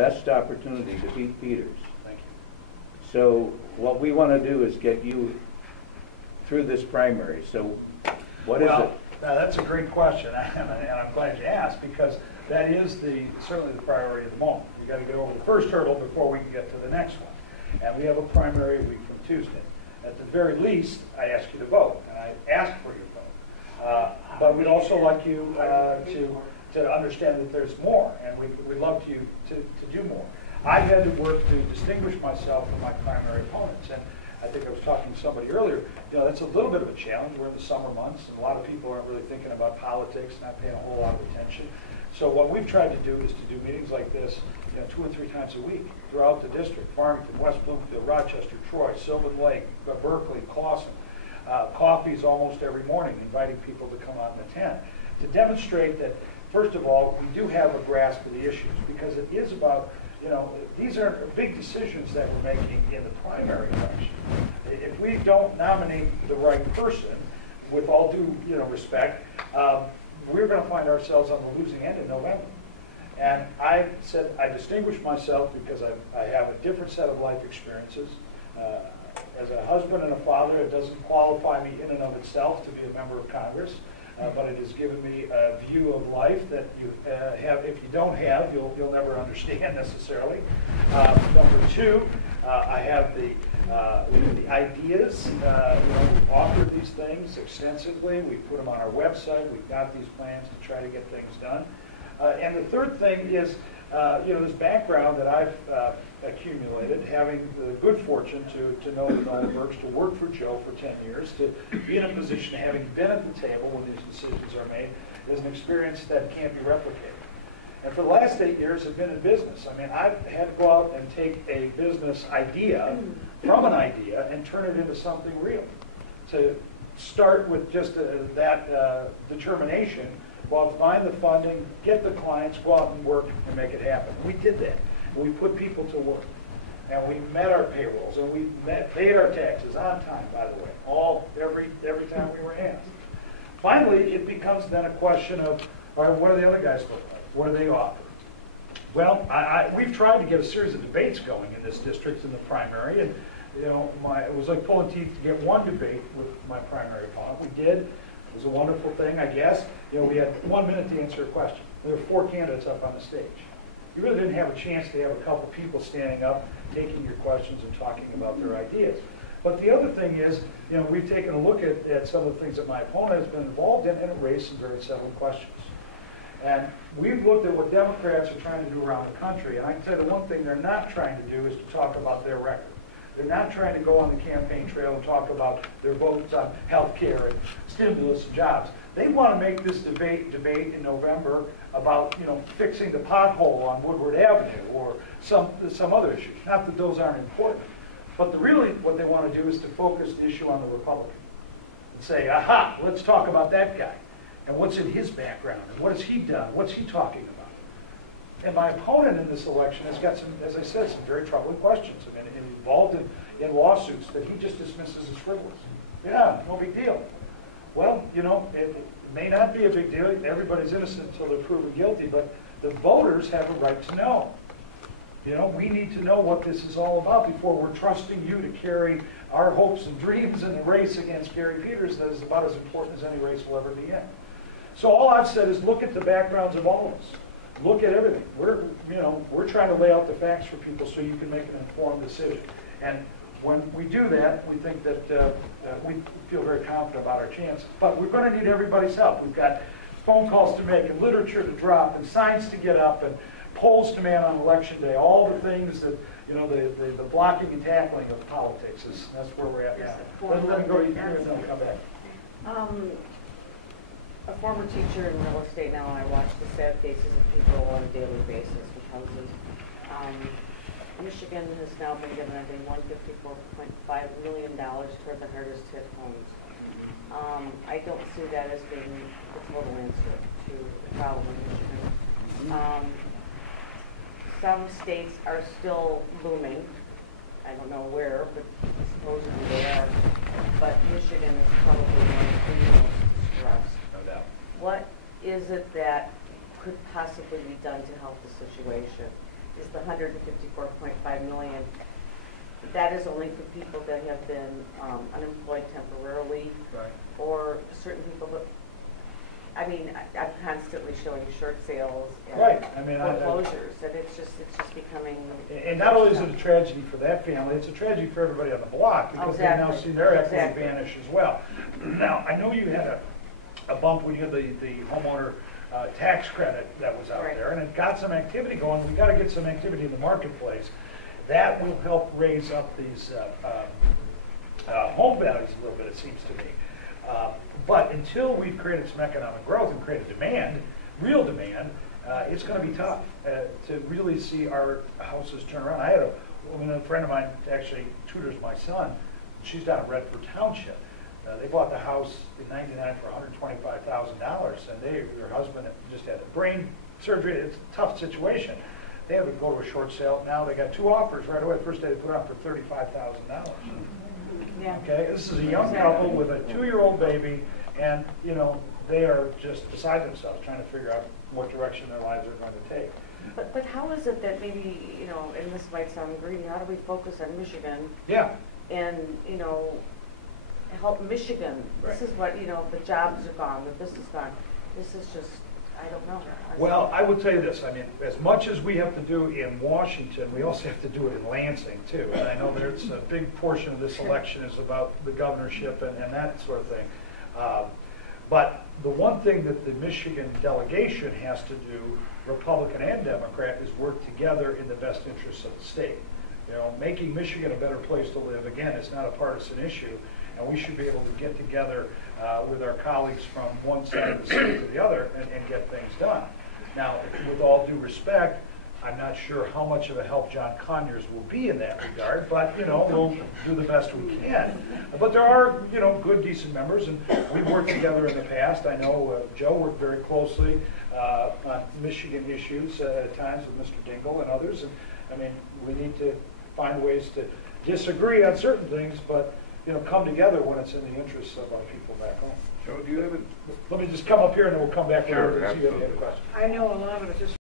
best opportunity to beat Peters. Thank you. So what we want to do is get you through this primary. So what is it? That's a great question, and I'm glad you asked, because that is certainly the priority of the moment. We've got to get over the first hurdle before we can get to the next one. And we have a primary a week from Tuesday. At the very least, I ask you to vote, and I ask for your vote. But we'd also like you to understand that there's more, and we'd love you to do more. I've had to work to distinguish myself from my primary opponents, and I think I was talking to somebody earlier, that's a little bit of a challenge. We're in the summer months, and a lot of people aren't really thinking about politics, not paying a whole lot of attention. So what we've tried to do is to do meetings like this 2 or 3 times a week throughout the district: Farmington, West Bloomfield, Rochester, Troy, Sylvan Lake, Berkeley, Clawson. Coffees almost every morning, inviting people to come out and attend, to demonstrate that, first of all, we do have a grasp of the issues, because it is about, these are big decisions that we're making in the primary election. If we don't nominate the right person, with all due respect, we're going to find ourselves on the losing end in November. And I said I distinguish myself because I have a different set of life experiences. As a husband and a father, it doesn't qualify me in and of itself to be a member of Congress, but it has given me a view of life that you have. If you don't have, you'll never understand necessarily. Number 2, I have the ideas. We've offered these things extensively. We put them on our website. We've got these plans to try to get things done. And the third thing is, this background that I've accumulated, having the good fortune to know the Nolenbergs, to work for Joe for 10 years, to be in a position, having been at the table when these decisions are made, is an experience that can't be replicated. And for the last 8 years, I've been in business. I mean, I've had to go out and take a business idea from an idea and turn it into something real. To start with just that determination, go out, find the funding, get the clients, go out and work and make it happen. We did that. We put people to work. And we met our payrolls, and we paid our taxes on time, by the way, every time we were asked. Finally, it becomes then a question of, all right, what do the other guys look like? What do they offer? Well, we've tried to get a series of debates going in this district in the primary, and it was like pulling teeth to get one debate with my primary opponent. We did. It was a wonderful thing, I guess. We had 1 minute to answer a question. There were 4 candidates up on the stage. You really didn't have a chance to have a couple people standing up, taking your questions and talking about their ideas. But the other thing is, we've taken a look at some of the things that my opponent has been involved in, and it raised some very settled questions. And we've looked at what Democrats are trying to do around the country, and I can tell you the one thing they're not trying to do is to talk about their record. They're not trying to go on the campaign trail and talk about their votes on health care and stimulus and jobs. They want to make this debate in November about fixing the pothole on Woodward Avenue or some other issues. Not that those aren't important, but really what they want to do is to focus the issue on the Republican and say, aha, let's talk about that guy and what's in his background and what has he done, what's he talking about. And my opponent in this election has got some, as I said, some very troubling questions. I mean, involved in lawsuits that he just dismisses as frivolous. Yeah, no big deal. Well, it may not be a big deal. Everybody's innocent until they're proven guilty, but the voters have a right to know. We need to know what this is all about before we're trusting you to carry our hopes and dreams in the race against Gary Peters that is about as important as any race will ever be in. So all I've said is look at the backgrounds of all of us. Look at everything. We're trying to lay out the facts for people so you can make an informed decision. And when we do that, we think that we feel very confident about our chances. But we're going to need everybody's help. We've got phone calls to make and literature to drop and signs to get up and polls to man on election day. All the things that, the blocking and tackling of politics that's where we're at now. Let me go here and then I'll come back. A former teacher in real estate now, and I watch the sad faces of people on a daily basis with houses. Michigan has now been given, I think, $154.5 million toward the hardest hit homes. I don't see that as being the total answer to the problem in Michigan. Some states are still booming. I don't know where, but supposedly they are. But Michigan is probably one of the most distressed. No doubt. What is it that could possibly be done to help the situation? Is the the 154.5 million, that is only for people that have been unemployed temporarily, Right. or certain people that, I mean, I'm constantly showing short sales and Right, I mean, foreclosures, and it's just becoming. And not only is it a tragedy for that family, it's a tragedy for everybody on the block, because they now see their equity Exactly. vanish as well. Now, I know you had a bump when you had the homeowner tax credit that was out Right. there, and it got some activity going. We gotta get some activity in the marketplace. That will help raise up these home values a little bit, it seems to me. But until we've created some economic growth and created demand, real demand, it's going to be tough to really see our houses turn around. A friend of mine actually tutors my son. She's down in Redford Township. They bought the house in '99 for $125,000, and her husband just had a brain surgery. It's a tough situation. They had to go to a short sale. Now they got 2 offers right away. First day they put it on for $35,000. Yeah. Okay, this is a young couple with a 2-year-old baby, and, you know, they are just beside themselves trying to figure out what direction their lives are going to take. But how is it that maybe, you know, and this might sound greedy, how do we focus on Michigan Yeah, and, you know, help Michigan? This Right. is what, you know, the jobs are gone, the business gone. This is just, I don't know. well, I will tell you this, I mean, as much as we have to do in Washington, we also have to do it in Lansing, too. And I know there's a big portion of this election is about the governorship and that sort of thing. But the one thing that the Michigan delegation has to do, Republican and Democrat, is work together in the best interests of the state. You know, making Michigan a better place to live, again, is not a partisan issue, and we should be able to get together with our colleagues from one side of the state to the other and get things done. Now, with all due respect, I'm not sure how much of a help John Conyers will be in that regard, but, you know, we'll do the best we can. But there are, you know, good, decent members, and we've worked together in the past. I know Joe worked very closely on Michigan issues at times with Mr. Dingle and others. And I mean, we need to find ways to disagree on certain things, but, you know, come together when it's in the interests of our people back home. Joe, do you have a Let me just come up here and then we'll come back Sure, over and see if you have any absolutely. questions. I know a lot of it just